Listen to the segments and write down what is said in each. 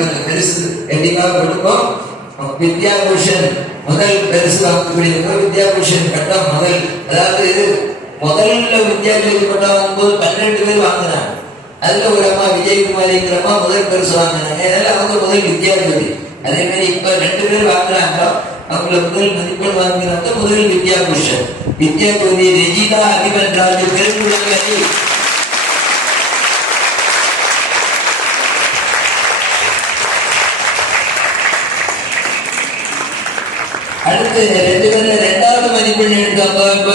கொஞ்சம் பெருசு கண்டிப்பாக கொடுப்போம். வித்யாபூஷன் முதல் பெருசு வாங்கக்கூடியது வித்யாபூஷன் பட்டம் முதல், அதாவது முதல்ல வித்யாபூஷன் பட்டம் வாங்கும்போது 12 பேர் வாங்கினாங்க. அதுல ஒரு அம்மா விஜயகுமாரிங்கிற அம்மா முதல் பரிசு வாங்கினாங்க. அதனால அவங்க முதல் வித்யாபதி. அதே மாதிரி இப்ப 2 பேர் வாங்குறாங்க. அவங்கள முதல் மதிப்பெண் வாங்கினாங்க முதல் வித்யாபூஷன். வித்யாபதி ரெஜிதா அதிபன் ராஜு பெருங்குளங்கரை. அடுத்து 2 பேர்ல 2வது மதிப்பெண் எடுத்தாங்க.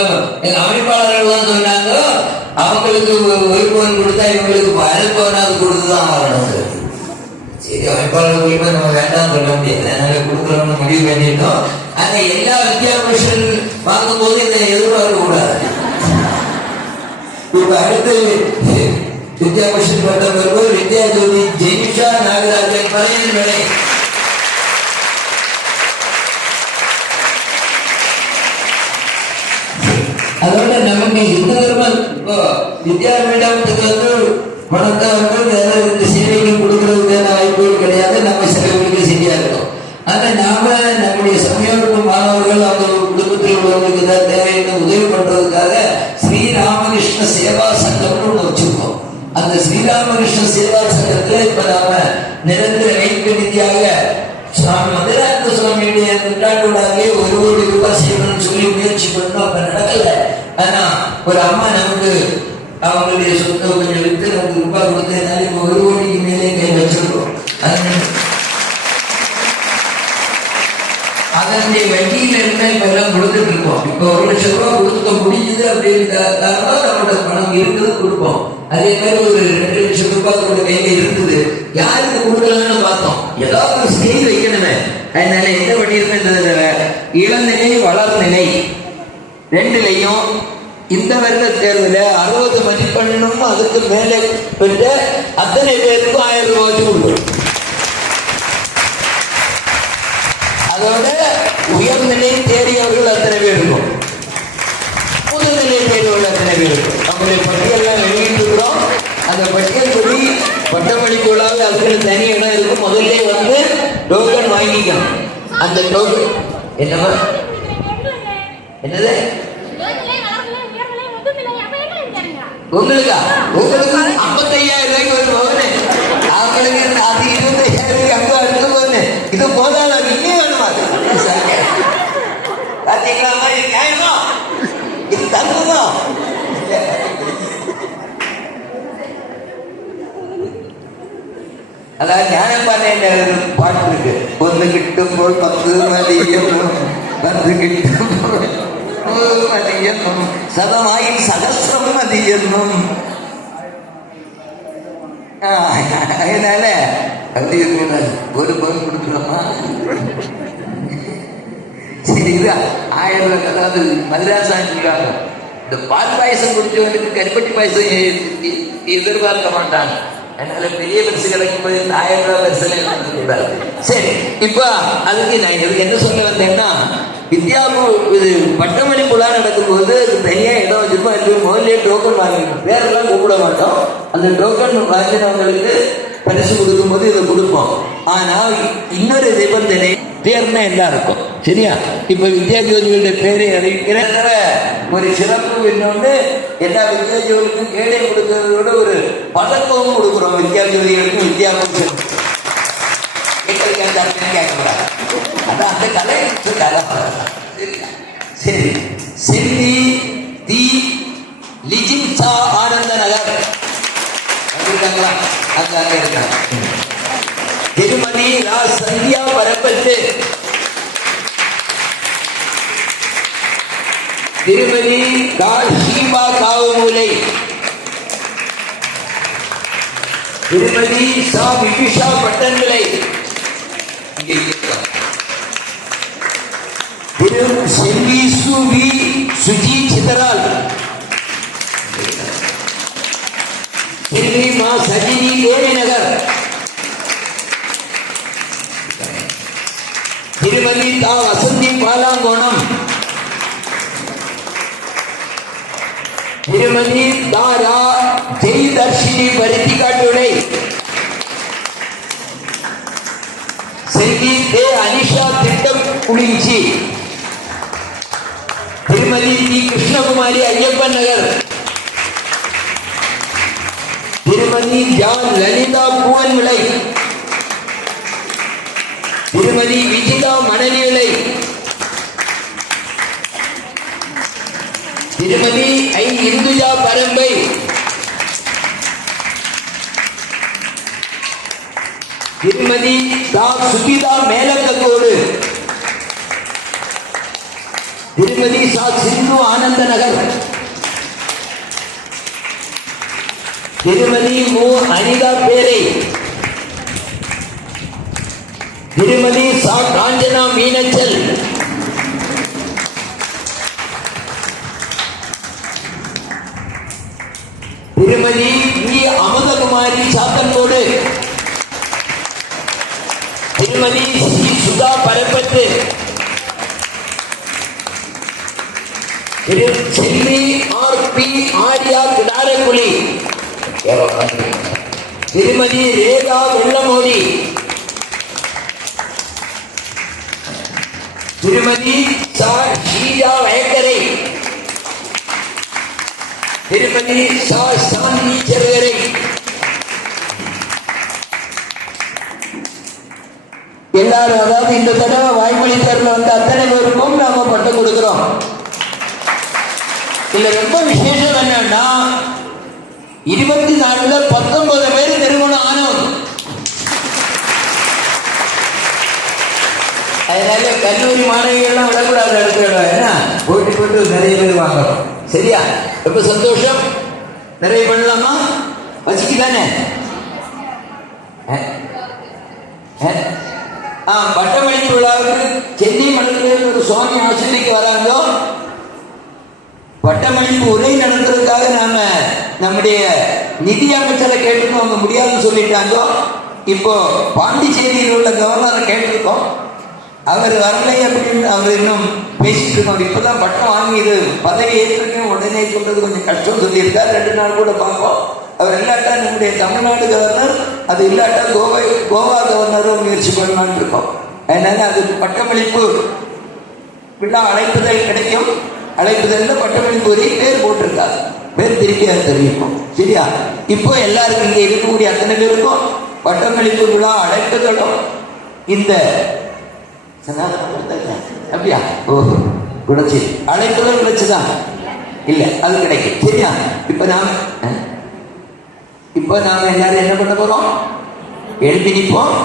எங்க அமைப்பாளர்கள் தான் சொன்னாங்க, அவங்களுக்கு ஒரு பவுன் கொடுத்தா இவங்களுக்கு 12 பவுனாவது கொடுத்துதான் ஆகணும். சரி, அமைப்பாளர் போய் நம்ம வேண்டாம் சொல்ல முடியாது, அதனால கொடுக்குறோம்னு முடிவு பண்ணிட்டோம். ஆனா எல்லா வித்யாபூஷன் வாங்கும் போது இதை எதிர்பார்க்க கூடாது. இப்ப அடுத்து வித்யாபூஷன் பட்டம் வரும்போது வித்யாஜோதி ஜெயிஷா நாகராஜன் பழையன் விலை. அதோட நமக்கு இந்த இப்போ வித்யாபீடத்துக்கு பணத்தை வேற சேவைகள் கொடுக்கறதுக்கான வாய்ப்புகள் கிடையாது. நம்ம செலவுகளுக்கு சரியா இருக்கும். ஆனா நாம நம்முடைய சமயம் மாணவர்கள் அவங்க குடும்பத்தில் உள்ளவங்களுக்கு தான் தேவையான உதவி பண்றதுக்காக ஸ்ரீராமகிருஷ்ண சேவா சங்கம்னு ஒண்ணு வச்சிருக்கோம். அந்த ஸ்ரீராமகிருஷ்ண சேவா சங்கத்துல இப்ப நாம நிரந்தர வைப்பு நிதியாக சுவாமி மதுராந்த சுவாமியுடைய நூற்றாண்டுடாகவே 1 கோடி ரூபாய் செய்யணும்னு சொல்லி முயற்சி பண்ணோம். அப்ப நடக்கல. ஆனா ஒரு அம்மா நமக்கு அவங்களுடைய சொத்தை கொஞ்சம் வித்து நமக்கு ரூபாய் கொடுத்ததுனால இப்ப 1 கோடிக்கு மேலே கை வச்சிருக்கோம். அதனுடைய வட்டியில இருந்தா இப்ப எல்லாம் கொடுத்துட்டு இருக்கோம். இப்ப 1 லட்சம் ரூபாய் கொடுக்க முடியுது அப்படின்றதுக்காக நம்மளோட பணம் இருக்குது கொடுப்போம். அதே மாதிரி ஒரு 2 லட்சம் ரூபாய் கூட கையில இருக்குது. யாருக்கு கொடுக்கலாம்னு பார்த்தோம். ஏதாவது ஒரு ஸ்டேஜ் வைக்கணுமே. அதனால என்ன பண்ணிருக்கேன், இளநிலை வளர்நிலை 2லையும் இந்த வருட தேர்வுல 60 மதிப்பெண்ணும் அதுக்கு மேலே பெற்ற அத்தனை பேருக்கும் 1000 ரூபாய் வச்சு கொடுக்கும். அதோட உயர்நிலை தேறியவர்கள் அத்தனை பேர் இருக்கும், முதுநிலை தேர்வுகள் அத்தனை பேர் இருக்கும். நம்மளுடைய பட்டியல் வெளியிட்டிருக்கிறோம். அந்த பட்டியல் சொல்லி பட்டமளிப்புகளாக அதுக்கு தனி இடம் இருக்கும். முதல்ல வந்து டோக்கன் வாங்கிக்கணும். அந்த டோக்கன் என்னவா என்னது உங்களுக்கா? உங்களுக்கு 55,000 ரூபாய்க்கு ஒரு பவுன், அவங்களுக்கு அது 25,000 ரூபாய்க்கு அங்க அடுத்த பவுன். இது போதாது, அது இன்னும் வேணுமா? பாத்தீங்களா மாதிரி நியாயமா? இது தங்குதான். அதாவது ஞானம் பண்ண பாட்டு இருக்கு. 1 கிட்டும் போல் 10 மதியம் 10 கிட்டும் போல் மதியனும் சதமாயின் சகசிரம் மதியனும். அதனால அப்படி இருக்கக்கூடாது. 1 பவுன் கொடுக்கலாமா? சரி, இது 1000 ரூபாய். அதாவது மதுராசான்னு சொல்றாங்க, இந்த பால் பாயசம் குடிச்சவனுக்கு கருப்பட்டி பாயசம் எதிர்பார்க்க மாட்டாங்க. அதனால பெரிய பரிசு கிடைக்கும் போது 1000 ரூபாய் பரிசு கூடாது. சரி, இப்ப அதுக்கு நான் என்ன சொல்ல வந்தேன்னா, இது பட்டமளிப்புலா நடக்கும்போது தனியா இடம் வச்சிருப்போம். அது முதல்ல டோக்கன் வாங்கிக்கணும். பேரெல்லாம் கூப்பிட மாட்டோம். அந்த டோக்கன் வாங்கினவங்களுக்கு பரிசு கொடுக்கும் போது இதை கொடுப்போம். ஆனால் இன்னொரு நிபந்தனை, பேர்னா எல்லாம் இருக்கும். சரியா? இப்ப வித்யாஜோதிகளுடைய பேரை அறிவிக்கிற ஒரு சிறப்பு இன்னொன்று, எல்லா வித்யாஜோதிகளுக்கும் கேடை கொடுக்கறதோட ஒரு பதக்கமும் கொடுக்குறோம். வித்யாஜோதிகளுக்கும் வித்யாபூஷன் கேட்கக்கூடாது. அதான் அந்த கலை. சரி, செல்வி தி லிஜின்சா ஆனந்த நகர் இருக்காங்களா? அங்க அங்க இருக்காங்க. திருமதி ரா சந்தியா பரப்பத்து, திருமதி கா ஷீபா காவுமூலை, திருமதி சா விபிஷா பட்டன்விலை, திரு செல்வி சுவி சுஜி சித்தரால், திருமதி மா சஜினி கோரிநகர், திருமதி தா வசந்தி பாலாங்கோணம், திருமதி தா ரா ஜெய்தர்ஷினி பருத்திக்காட்டுடை, செல்வி தே அனிஷா திட்டம் குளிர்ச்சி, திருமதி டி கிருஷ்ணகுமாரி ஐயப்பன் நகர், திருமதி ஜான் லலிதா பூவன் விளை, திருமதி விஜிதா மணலி விளை, திருமதி ஐ இந்துஜா பரம்பை, திருமதி தா சுகிதா மேலக்கோடு, திருமதி சா சிந்து ஆனந்த நகர், திருமதி மு அனிதா பேரை, திருமதி சா காஞ்சனா மீனச்சல், திருமதி வி அமுதகுமாரி சாத்தன்கோடு, திருமதி சி சுதா பரப்பத்து, செல்வி ஆர் பி ஆரியா கிடாரக்குழி, திருமதி ரேகா வெள்ளமோடி, திருமதி சா ஷீஜா வயக்கரை, திருமதி சா சாந்தி செல்வரை, எல்லாரும் அதாவது இந்த தடவை வாய்மொழி தேர்வில் வந்த அத்தனை பேருக்கும் நாம பட்டம் கொடுக்கிறோம். இதுல ரொம்ப விசேஷம் என்னன்னா 24ல 19 பேர் நிறுவனம் ஆனவங்க. அதனால கல்லூரி மாணவிகள்லாம் விடக்கூடாது எடுத்துக்கிடும். ஏன்னா போட்டு நிறைய பேர் வாங்கணும். சரியா? ரொம்ப சந்தோஷம். நிறைய பண்ணலாமா? வச்சுக்கிட்டானே பட்டமளிப்பு விழாவுக்கு சென்னை மலர்கள் ஒரு சுவாமி ஆசிரியருக்கு வராங்க. பட்டமளிப்பு உரை நடத்துறதுக்காக நாம நம்முடைய நிதி அமைச்சரை கேட்டிருக்கோம். அவங்க முடியாதுன்னு சொல்லிட்டாங்க. இப்போ பாண்டிச்சேரியில் உள்ள கவர்னரை கேட்டிருக்கோம். அவர் வரலை அப்படின்னு அவர் இன்னும் பேசிட்டு இருக்கோம். இப்பதான் பட்டம் வாங்கி இது பதவி ஏற்றிருக்கேன் உடனே சொல்றது கொஞ்சம் கஷ்டம் சொல்லியிருக்கார். 2 நாள் கூட பார்ப்போம். அவர் இல்லாட்டா நம்முடைய தமிழ்நாடு கவர்னர், அது இல்லாட்டா கோவா கவர்னரும் முயற்சி பண்ணலான்னு இருக்கோம். அதனால அது பட்டமளிப்பு விழா அழைப்புதல் கிடைக்கும். அழைப்புதல்ல பட்டமளிப்பு வரை பேர் போட்டிருக்காரு. பேர் திருப்பி அது தெரிவிக்கும். சரியா? இப்போ எல்லாருக்கும் இங்கே இருக்கக்கூடிய அத்தனை பேருக்கும் பட்டமளிப்பு விழா அழைப்புதலும் இந்த அப்படியா? ஓஹோ, குடைச்சி அழைப்புதல் கிடைச்சுதான் இல்ல, அது கிடைக்கும். சரியா? இப்ப நாம எல்லாரும் என்ன பண்ண போறோம்? எழுப்பி நிற்போம்.